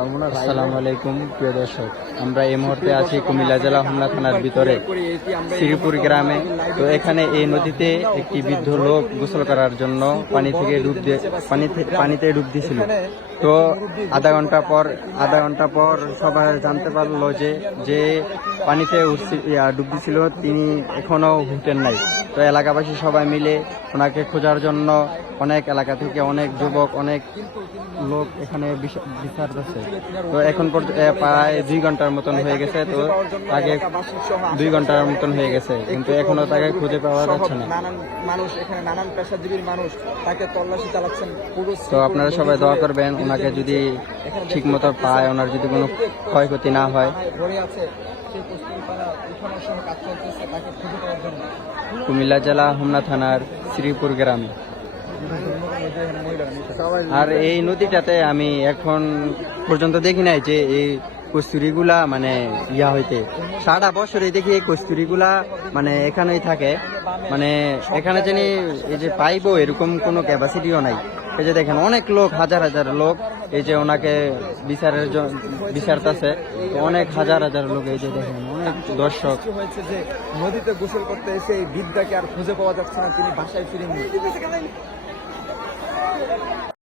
আসসালামু আলাইকুম প্রিয় দর্শক, আমরা এই মুহূর্তে আছি কুমিল্লা জেলা হোমনা থানার ভিতরে শ্রীপুর গ্রামে। তো এখানে এই নদীতে একটি বৃদ্ধ লোক গোসল করার জন্য পানিতে ডুব দিয়েছিল। তো আধা ঘন্টা পর সবাই জানতে পারলো যে পানিতে ডুব দিয়েছিল তিনি এখনো হুটেন নাই। তো এলাকাবাসী সবাই মিলে ওনাকে খোঁজার জন্য অনেক এলাকা থেকে অনেক যুবক, অনেক লোক এখানে বিচার করছে। তো এখন প্রায় 2 ঘন্টার মতন হয়ে গেছে। তো আগে 2 ঘন্টার মতন হয়ে গেছে, কিন্তু এখনো তাকে খুঁজে পাওয়া যাচ্ছে না। মানুষ এখানে নানান পেশাজীবীর মানুষ তাকে তল্লাশি চালাচ্ছেন। তো আপনারা সবাই দোয়া করবেন, ওনাকে যদি ঠিক মতো পায়, ওনার যদি কোনো ক্ষয়ক্ষতি না হয়। কুমিল্লা জেলা হোমনা থানার শ্রীপুর গ্রামে। আর এই নদীটাতে আমি এখন পর্যন্ত দেখি নাই যে এই কস্তুরিগুলা মানে হইতে সারা বছরে দেখি এই কস্তুরিগুলা মানে এখানেই থাকে। মানে এখানে জানি এই যে পাইবো এরকম কোনো ক্যাপাসিটিও নাই। এই যে দেখেন অনেক লোক, হাজার হাজার লোক এই যে ওনাকে বিচারতেছে। অনেক হাজার হাজার লোক, এই যে দেখেন অনেক দর্শক হয়েছে যে নদীতে গোসল করতে এসে এই বৃদ্ধাকে আর খুঁজে পাওয়া যাচ্ছে না, তিনি বাসায় ফিরেননি।